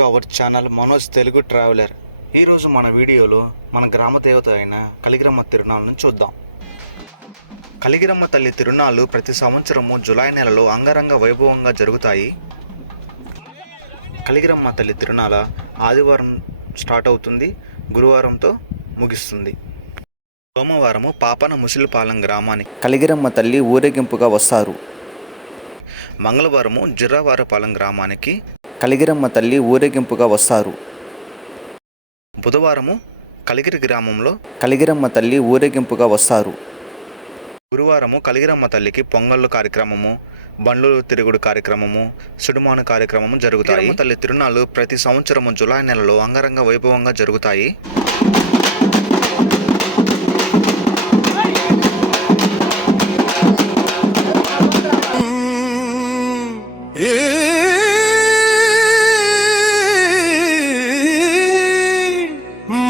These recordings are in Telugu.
To our channel Manoj Telugu traveller. ఈరోజు మన వీడియోలో మన గ్రామ దేవత అయిన కలిగిరమ్మ తిరునాళ్ళను చూద్దాం. కలిగిరమ్మ తల్లి తిరునాళ్ళు ప్రతి సంవత్సరము జూలై నెలలో అంగరంగ వైభవంగా జరుగుతాయి. కలిగిరమ్మ తల్లి తిరునాళ్ళ ఆదివారం స్టార్ట్ అవుతుంది, గురువారంతో ముగిస్తుంది. సోమవారము పాపన ముసిలిపాలెం గ్రామానికి కలిగిరమ్మ తల్లి ఊరేగింపుగా వస్తారు. మంగళవారము జిర్రావారపాలెం గ్రామానికి కలిగిరమ్మ తల్లి ఊరేగింపుగా వస్తారు. బుధవారము కలిగిరి గ్రామంలో కలిగిరమ్మ తల్లి ఊరేగింపుగా వస్తారు. గురువారము కలిగిరమ్మ తల్లికి పొంగళ్ళు కార్యక్రమము, బండ్లు తిరుగుడు కార్యక్రమము, సుడుమాను కార్యక్రమము జరుగుతాయి. తల్లి తిరునాళ్ళు ప్రతి సంవత్సరము జూలై నెలలో అంగరంగ వైభవంగా జరుగుతాయి.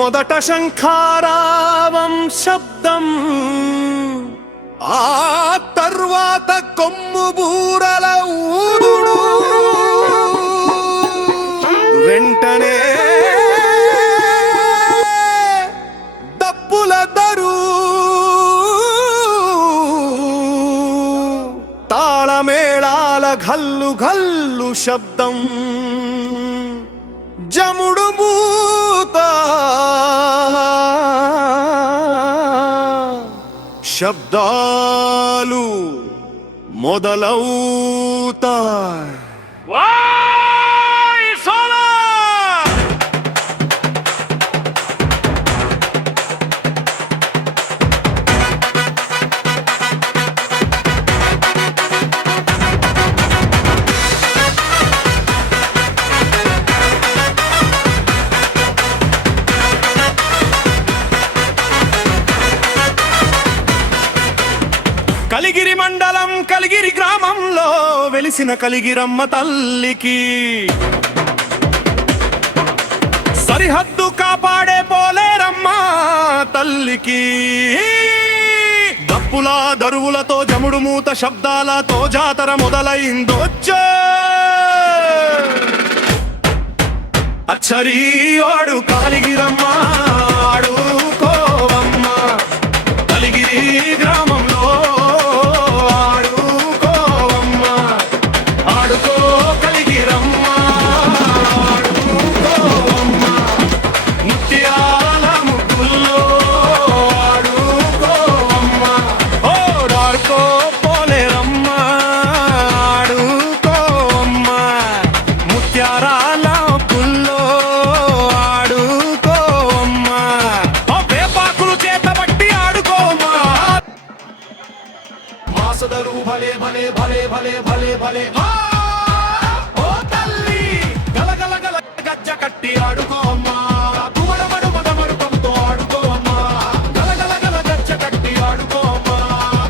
మొదట శంఖారావం శబ్దం, ఆ తర్వాత కొమ్ము బూరల ఊరుడు, వెంటనే దప్పుల దరు, తాళమేళాల ఘల్లు ఘల్లు శబ్దం, జముడు మూత శబ్దాలు మొదలవుతాయి. కలిగిరి మండలం కలిగిరి గ్రామంలో వెలిసిన కలిగిరమ్మ తల్లికి సరిహద్దు కాపాడే పోలేరమ్మ తల్లికి దప్పుల దరువులతో జముడు మూత శబ్దాలతో జాతర మొదలైందొచ్చే. అచ్చరి ఆడు కలిగిరమ్మ ఆడుకోవమ్మ, కలిగిరి గ్రామంలో భలే భలే భలే భలే భలే భలే ఓ తల్లి గలగల గల గజ్జ కట్టి ఆడుకోమ్మా, తుమడమడు మదమరుపంతో ఆడుకోమ్మా, గలగల గల గజ్జ కట్టి ఆడుకోమ్మా,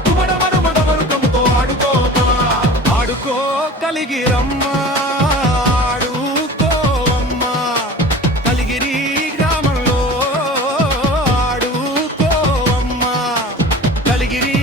తుమడమడు మదమరుపంతో ఆడుకోమ్మా, ఆడుకో కలిగిరమ్మ ఆడుకోమ్మా, కలిగిరి గ్రామంలో ఆడుకోమ్మా, కలిగిరి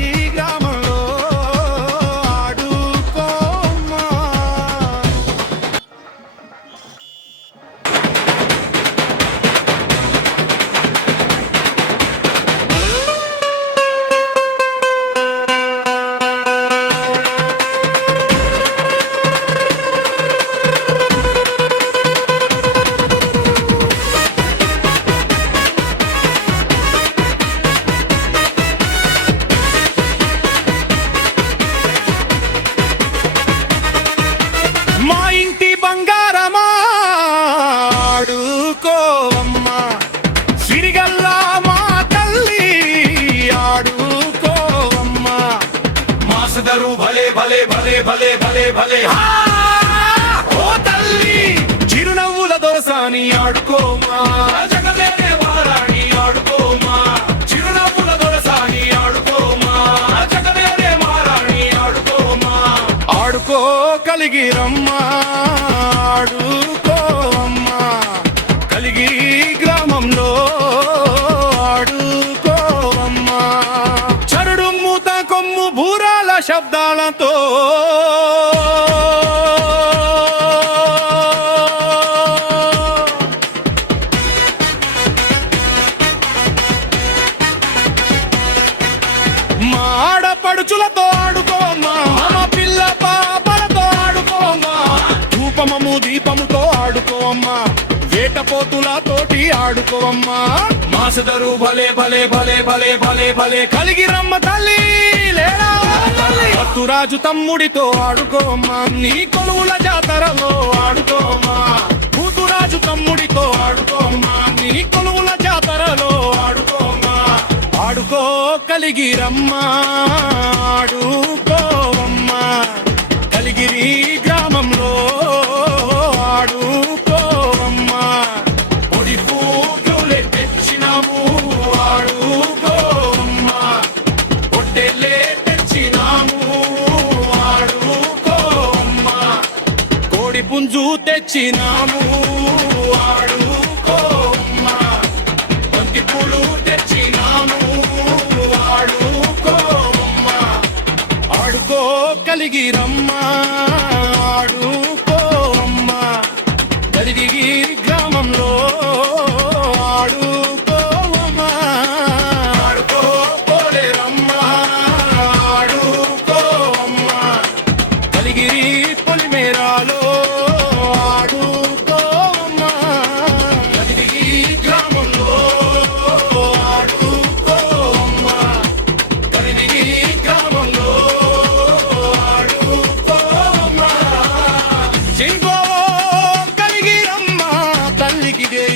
భలే భలే భలే భలే భలే భలే ఓ తల్లి చిరునవ్వుల దోసాని ఆడుకోమా, జగదేవే వారాణి ఆడుకోమా, చిరునవ్వుల దోసాని ఆడుకోమా, జగదేవే వారాణి ఆడుకోమా, ఆడుకో కలిగిరమ్మ ఆడుకోమ్మా, కలిగిరి గ్రామంలో ఆడుకోమ్మా, చరుడు మూత కొమ్ము బూరాల శబ్దాలతో దీపముతో ఆడుకోమ్మా వేటపోతులతోటి ఆడుకోమ్మా మాసదరు భలే భలే భలే భలే భలే భలే కలిగిరమ్మ తల్లి లేరా భక్తురాజు తమ్ముడితో ఆడుకోమ్మా నీ కొలువుల జాతరలో ఆడుకోమ్మా భూతురాజు తమ్ముడితో ఆడుకోమ్మా నీ కొలువుల జాతరలో ఆడుకోమ్మా ఆడుకో కలిగిరమ్మా ఆడుకోమ్మా కలిగిరి గ్రామంలో ఆడుకోమ్మా పొడి పూలు తెచ్చినాము ఆడుకోమ్మా పొట్టెలే తెచ్చినాము ఆడుకోమ్మా కోడి పుంజు తెచ్చినాము ఆడుకోమ్మా బంతి పూలు తెచ్చినాము ఆడుకోమ్మా ఆడుకో కలిగిరమ్మా ఆడుకోమ్మా కలిగిరి గ్రామంలో ఆడుకోమ్మా ఆడుకో పోలేరమ్మా ఆడుకోమ్మా కలిగిరి పొలిమేరాలో ఆడుకోమ్మా కలిగిరి గ్రామంలో ఆడుకోమ్మా కలిగిరి గ్రామంలో ఆడుకోమ్మా చింగో కలిగిరమ్మ తల్లికి జై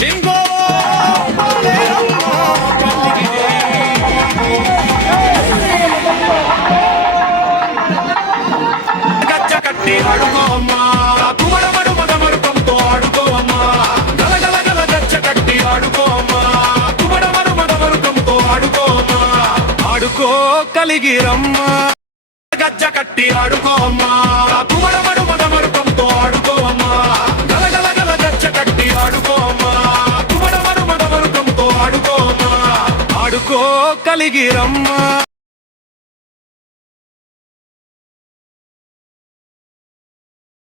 చింగో పోలేరమ్మ తల్లికి జై గచ్చ కట్టి ఆడుకోమ్మా కుమరమడు మదమరుపంతో ఆడుకోమ్మా గలగల గల గచ్చ కట్టి ఆడుకోమ్మా కుమరమడు మదమరుపంతో ఆడుకోమ్మా ఆడుకో కలిగిరమ్మా గజ్జ కట్టి ఆడుకోమ్మా కుమరమడు మదమరుపంతో ఆడుకోమ్మా గలగల గల గచ్చ కట్టి ఆడుకోమ్మా కుమరమడు మదమరుపంతో ఆడుకోమ్మా ఆడుకో కలిగిరమ్మా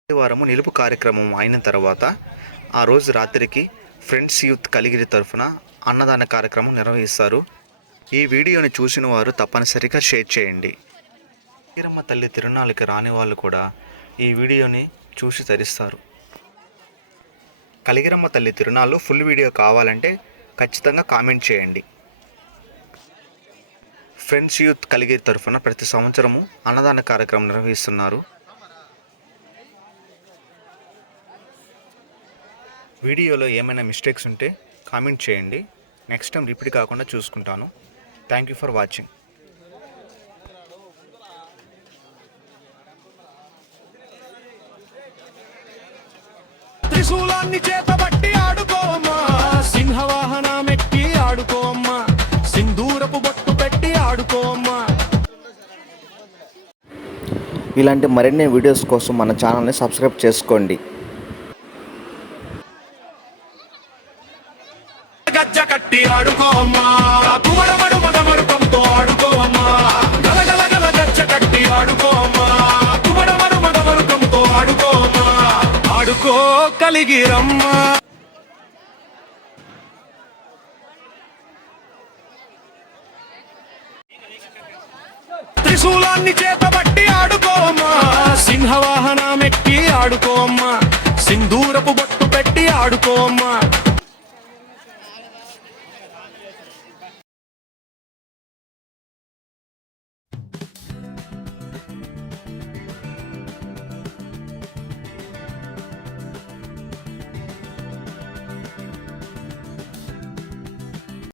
వారము నిలుపు కార్యక్రమం అయిన తర్వాత ఆ రోజు రాత్రికి ఫ్రెండ్స్ యూత్ కలిగిరి తరఫున అన్నదాన కార్యక్రమం నిర్వహిస్తారు. ఈ వీడియోని చూసిన వారు తప్పనిసరిగా షేర్ చేయండి. కలిగిరమ్మ తల్లి తిరునాళ్ళకి రాని వాళ్ళు కూడా ఈ వీడియోని చూసి తరిస్తారు. కలిగిరమ్మ తల్లి తిరునాళ్ళు ఫుల్ వీడియో కావాలంటే ఖచ్చితంగా కామెంట్ చేయండి. ఫ్రెండ్స్ యూత్ కలిగిరి తరఫున ప్రతి సంవత్సరము అన్నదాన కార్యక్రమం నిర్వహిస్తున్నారు. వీడియోలో ఏమైనా మిస్టేక్స్ ఉంటే కామెంట్ చేయండి. నెక్స్ట్ టైం రిపీట్ కాకుండా చూసుకుంటాను. Thank you for watching. త్రిశూలాన్ని చేతబట్టి ఆడుకోమ్మా సింహవాహనమెక్కి ఆడుకోమ్మా సింధూరపు బొట్టు పెట్టి ఆడుకోమ్మా. ఇలాంటి మరిన్ని వీడియోస్ కోసం మన ఛానల్ని సబ్స్క్రైబ్ చేసుకోండి. గజ్జ కట్టి ఆడుకోమ్మా కుమరమడు మదమరుపంతో ఆడుకోమ్మా గలగల గల గజ్జ కట్టి ఆడుకోమ్మా కుమరమడు మదమరుపంతో ఆడుకోమ్మా ఆడుకో కలిగిరమ్మా. త్రిశూలాన్ని చేతబట్టి ఆడుకోమ్మా సింహవాహనమెక్కి ఆడుకోమ్మా సింధూరపు బొట్టు